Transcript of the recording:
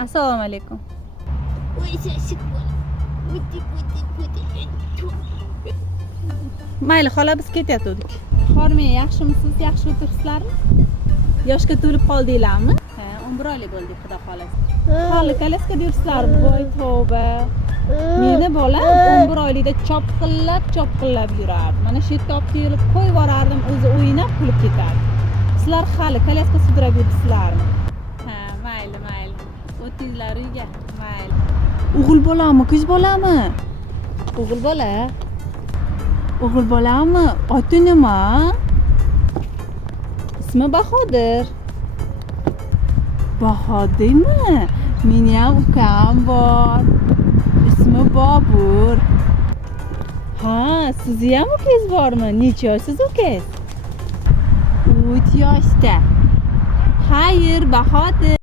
Assalomu alaykum. Mayli, xola biz ketyatdik. Hormang, yaxshimisiz? Yaxshi o'tiribsizlarmi? Yoshga to'lib qoldinglarmi? Ha, 11 oylik bo'ldik, xudo xolasa. Hali kalaska dersizlar, voy tavba. Meni bolam 11 oylikda chopqillab yurardi. Mana shu yerga olib kelib qo'yib yuborardim, o'zi o'ynab kulib ketardi. Sizlar hali kalaska sudrab yursizlarmi? Ha, mayli. O'tinglar uyga. Mayli. O'g'il bolami, qiz bolami? O'g'il bola. O'g'il bolami? Oti nima? Ismi Bahodir. Bahodirmi? Meni ham ukam bor. Ismi Bobur. Ha, sizni ham ukangiz bormi? Necha yoshsiz ukangiz? 3 yoshda. Xayr, Bahodir.